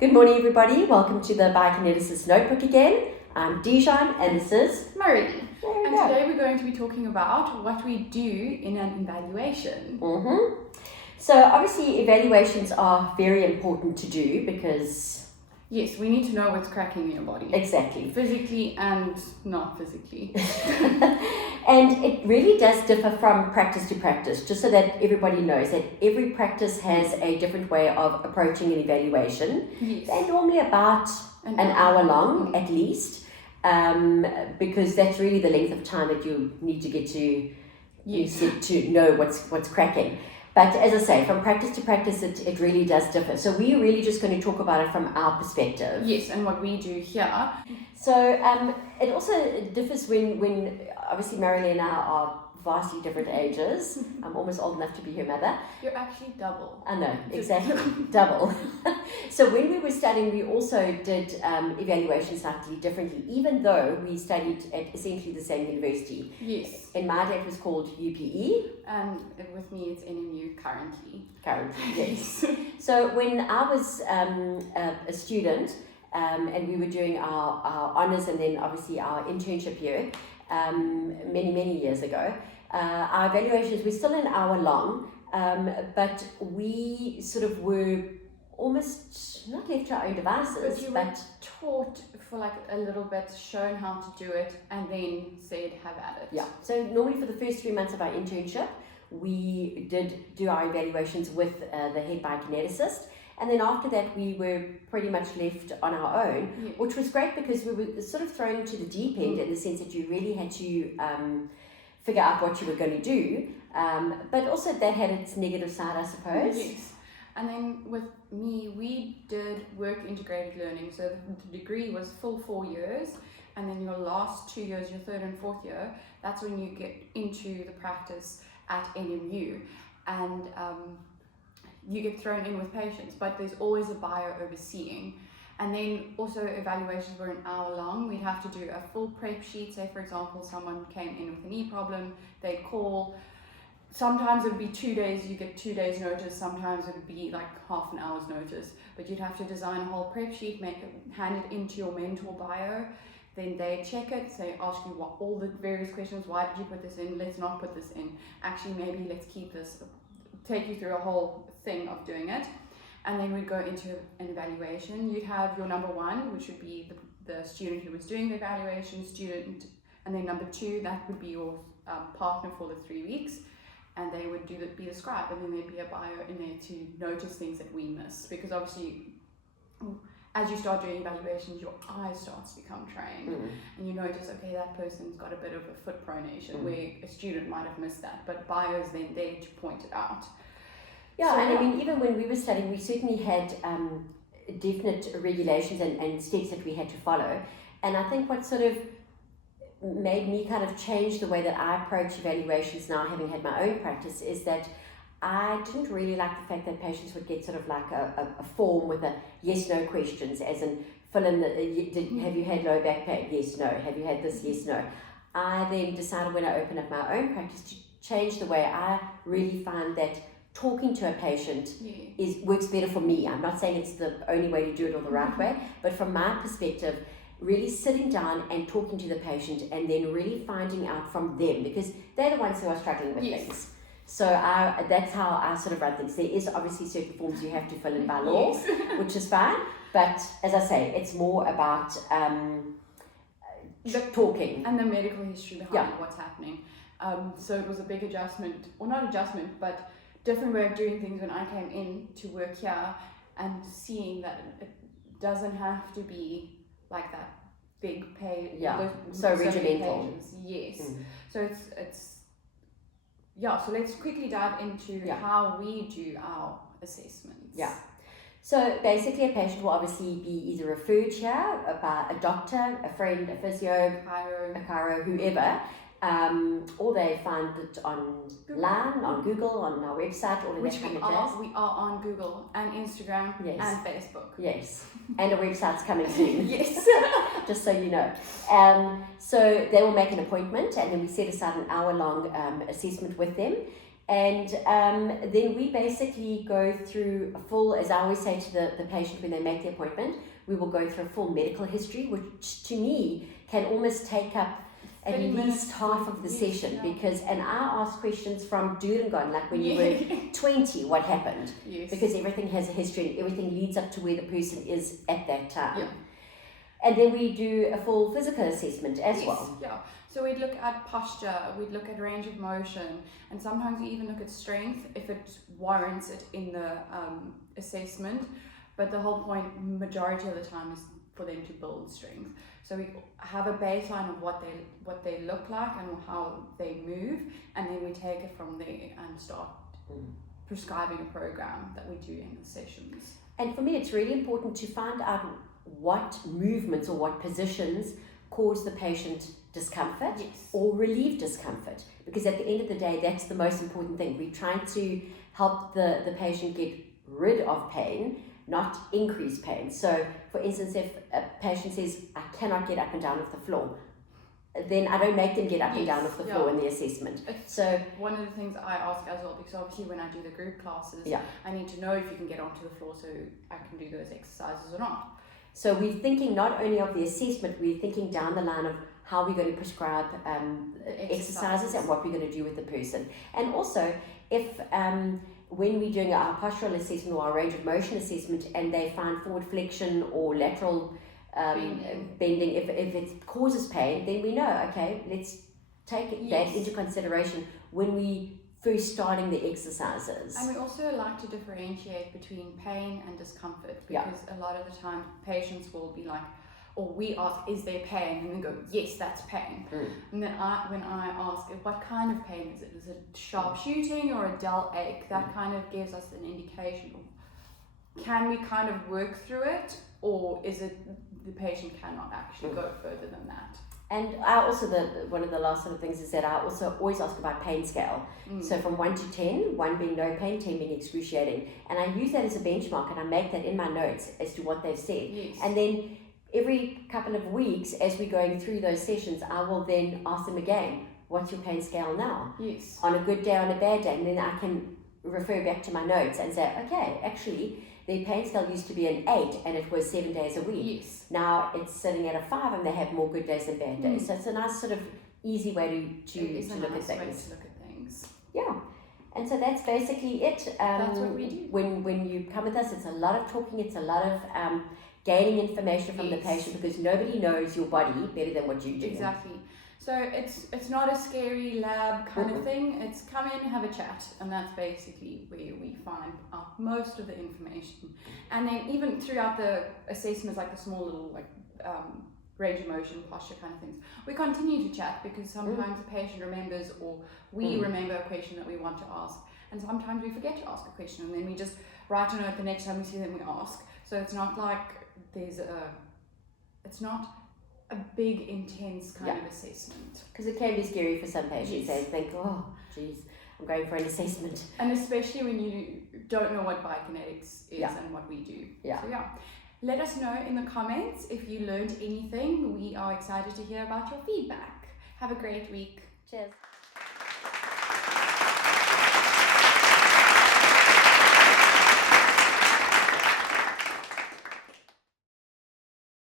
Good morning, everybody. Welcome to the Biokineticist Notebook again. I'm Dijon, and this is Marily. There we And go. today we're going to be talking about what we do in an evaluation. So obviously evaluations are very important to do because Yes, we need to know what's cracking in your body. exactly. Physically and not physically. And it really does differ from practice to practice, just so that everybody knows that every practice has a different way of approaching an evaluation. Yes. They're normally about an hour long at least, because that's really the length of time that you need to get to to know what's cracking. But as I say, from practice to practice, it really does differ. So we're really just going to talk about it from our perspective. Yes, and what we do here. So it also differs when obviously Marily and I are vastly different ages. I'm almost old enough to be her mother. You're actually double. I know, exactly, double. So when we were studying, we also did evaluations slightly differently, even though we studied at essentially the same university. Yes. In my day, it was called UPE. And with me, it's NMU currently. Currently, yes. So when I was a student, and we were doing our honours and then obviously our internship year many years ago, our evaluations were still an hour long, but we sort of were almost not left to our own devices, But you were taught for like a little bit, shown how to do it, and then said have at it. Yeah. So normally for the first 3 months of our internship, we did do our evaluations with the head biokineticist. And then after that, we were pretty much left on our own, which was great because we were sort of thrown into the deep end in the sense that you really had to figure out what you were going to do. But also that had its negative side, I suppose. Yes. And then with me, we did work integrated learning. So the degree was full 4 years. And then your last 2 years, your third and fourth year, that's when you get into the practice at NMU. And you get thrown in with patients, but there's always a bio overseeing. And then also evaluations were an hour long. We'd have to do a full prep sheet. Say, for example, someone came in with a knee problem, they'd call. Sometimes it would be 2 days, you get 2 days notice. Sometimes it would be like half an hour's notice. But you'd have to design a whole prep sheet, hand it into your mentor bio. Then they check it, say, ask you all the various questions. Why did you put this in? Let's not put this in. Actually, maybe let's keep this. Take you through a whole thing of doing it. And then we'd go into an evaluation. You'd have your number one, which would be the student who was doing the evaluation, student, and then number two, that would be your partner for the 3 weeks. And they would be the scribe, and then there'd be a bio in there to notice things that we miss. Because obviously, as you start doing evaluations, your eye starts to become trained, and you notice, okay, that person's got a bit of a foot pronation, where a student might have missed that, but bio is then there to point it out. Yeah, so, and I mean, even when we were studying, we certainly had definite regulations and steps that we had to follow. And I think what sort of made me kind of change the way that I approach evaluations now, having had my own practice, is that I didn't really like the fact that patients would get sort of like a form with a yes/no questions, as in fill in have you had low back pain? Yes, no. Have you had this? Yes, no. I then decided when I opened up my own practice to change the way I really find that talking to a patient works better for me. I'm not saying it's the only way to do it or the right way, but from my perspective, really sitting down and talking to the patient and then really finding out from them, because they're the ones who are struggling with things. So that's how I sort of run things. There is obviously certain forms you have to fill in by law, which is fine. But as I say, it's more about talking. And the medical history behind what's happening. So it was a big adjustment, or not adjustment, but different way of doing things when I came in to work here, and seeing that it doesn't have to be like that big pay. So regimental. Yes. So it's so let's quickly dive into how we do our assessments. Yeah. So basically, a patient will obviously be either referred here by a doctor, a friend, a physio, a chiro, whoever, or they find it online, on Google, on our website, all of that kind of jazz. We are on Google and Instagram and Facebook. Yes, and a website's coming soon. Yes. Just so you know. So they will make an appointment, and then we set aside an hour-long assessment with them. And then we basically go through a full, as I always say to the patient when they make the appointment, we will go through a full medical history, which to me can almost take up at 30 least minutes, half of the yes, session, yeah. because, and I ask questions from do and gone, like when you were 20, what happened? Yes. Because everything has a history and everything leads up to where the person is at that time. Yeah. And then we do a full physical assessment as Yes, well. yeah. So we'd look at posture, we'd look at range of motion, and sometimes we even look at strength if it warrants it in the assessment. But the whole point, majority of the time, is for them to build strength. So we have a baseline of what they look like and how they move, and then we take it from there and start prescribing a program that we do in the sessions. And for me, it's really important to find out what movements or what positions cause the patient discomfort, yes, or relieve discomfort, because at the end of the day, that's the most important thing. We're trying to help the patient get rid of pain, not increase pain. So for instance, if a patient says, I cannot get up and down off the floor, then I don't make them get up and down off the floor in the assessment. So one of the things I ask as well, because obviously when I do the group classes, yeah, I need to know if you can get onto the floor so I can do those exercises or not. So we're thinking not only of the assessment, we're thinking down the line of how we're going to prescribe exercises and what we're going to do with the person. And also, if when we're doing our postural assessment or our range of motion assessment and they find forward flexion or lateral bending, if it causes pain, then we know, okay, let's take that into consideration when we first starting the exercises. And we also like to differentiate between pain and discomfort, because a lot of the time patients will be like, or we ask, is there pain? And they go, yes, that's pain. And then when I ask, what kind of pain is it? Is it sharp shooting or a dull ache? That kind of gives us an indication of, can we kind of work through it, or is it the patient cannot actually go further than that? And I also, one of the last sort of things is that I also always ask about pain scale. So from 1 to 10, 1 being no pain, 10 being excruciating. And I use that as a benchmark and I make that in my notes as to what they've said. Yes. And then every couple of weeks, as we're going through those sessions, I will then ask them again, what's your pain scale now? Yes. On a good day, on a bad day. And then I can refer back to my notes and say, okay, actually, their pain scale used to be an 8 and it was 7 days a week. Yes. Now it's sitting at a 5 and they have more good days than bad days. So it's a nice sort of easy way to look at things. Yeah. And so that's basically it. That's what we do. When you come with us, it's a lot of talking, it's a lot of gaining information from the patient, because nobody knows your body better than what you do. Exactly. So it's not a scary lab kind of thing. It's come in, have a chat, and that's basically where we find out most of the information. And then even throughout the assessments, like the small little range of motion, posture kind of things, we continue to chat, because sometimes the patient remembers, or we remember a question that we want to ask, and sometimes we forget to ask a question, and then we just write a note the next time we see them, we ask. So it's not like it's not a big, intense kind of assessment. Because it can be scary for some patients. They think, oh, geez, I'm going for an assessment. And especially when you don't know what biokinetics is and what we do. So let us know in the comments if you learned anything. We are excited to hear about your feedback. Have a great week. Cheers.